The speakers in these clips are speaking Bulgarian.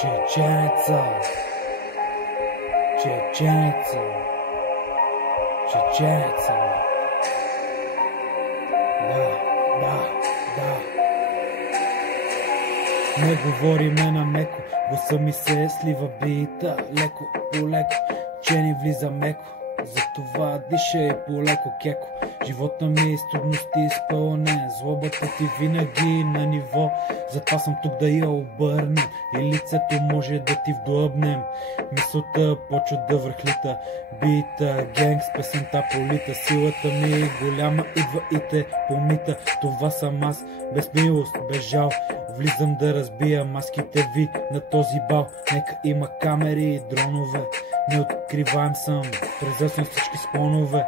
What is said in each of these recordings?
Чеченеца, чеченеца, чеченеца. Да. Не говориме на меко, гласа ми се слива бита, леко по леко, че ни влиза меко. Затова диша и полеко кеко. Живота ми е с трудности изпълнен, злобата ти винаги на ниво. Затова съм тук да я обърнем и лицето може да ти вдлъбнем. Мисълта почва да връхлита, бита, генг с песента полита. Силата ми е голяма, идва и те помита. Това съм аз, без милост, без жал. Влизам да разбия маските ви на този бал. Нека има камери и дронове, неоткриваем съм, презел съм всички склонове.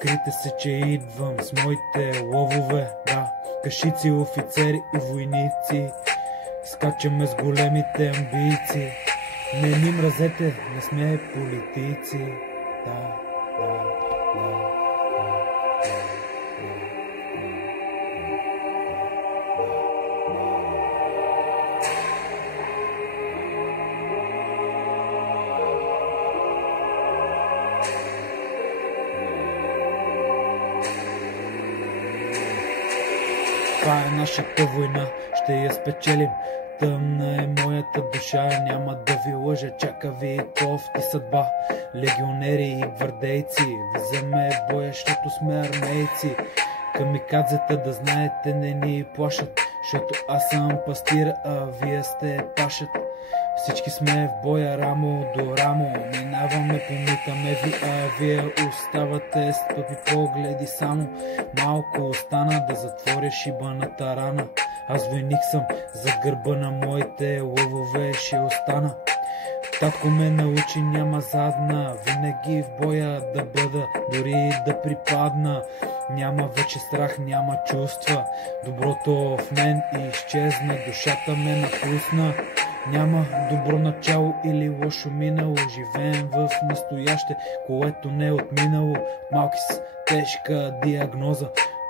Крийте се, че идвам с моите ловове. Да, кашици, офицери и войници, скачаме с големите амбиции. Не ни мразете, не сме политици. Да. Това е нашата война, ще я спечелим. Тъмна е моята душа, няма да ви лъжа, чака ви кофти съдба. Легионери и гвардейци, влизаме в боя, защото сме армейци. Камикадзета, да знаете, не ни плашат, защото аз съм пастир, а вие сте пашат. Всички сме в боя рамо до рамо, минаваме, помитаме ви, а вие оставате с тъпи погледи само. Малко остана да затворя шибаната рана. Аз войник съм, за гърба на моите лъвове ще остана. Татко ме научи, няма задна, винаги в боя да бъда, дори да припадна. Няма вече страх, няма чувства, доброто в мен изчезна, душата ме напусна. Няма добро начало или лошо минало, живеем в настояще, което не е отминало. Малки с тежка диагноза,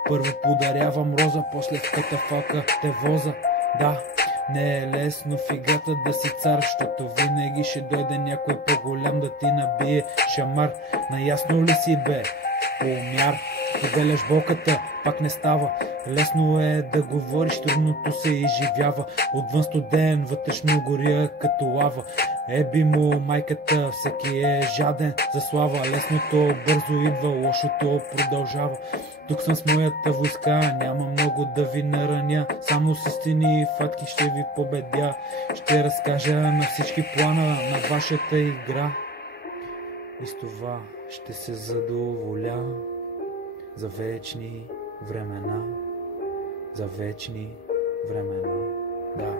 първо подарявам роза, после в катафалка те воза. Да, не е лесно в играта да си цар, защото винаги ще дойде някой по-голям да ти набие шамар. Наясно ли си бе? Помяр, поделяш болката, пак не става. Лесно е да говориш, трудното се изживява. Отвън студен, вътрешно горя като лава. Еби му майката, всеки е жаден за слава. Лесното бързо идва, лошото продължава. Тук съм с моята войска, няма много да ви нараня. Само с истини и факти ще ви победя. Ще разкажа на всички плана на вашата игра. И с това ще се задоволя за вечни времена. За вечни времена. Да.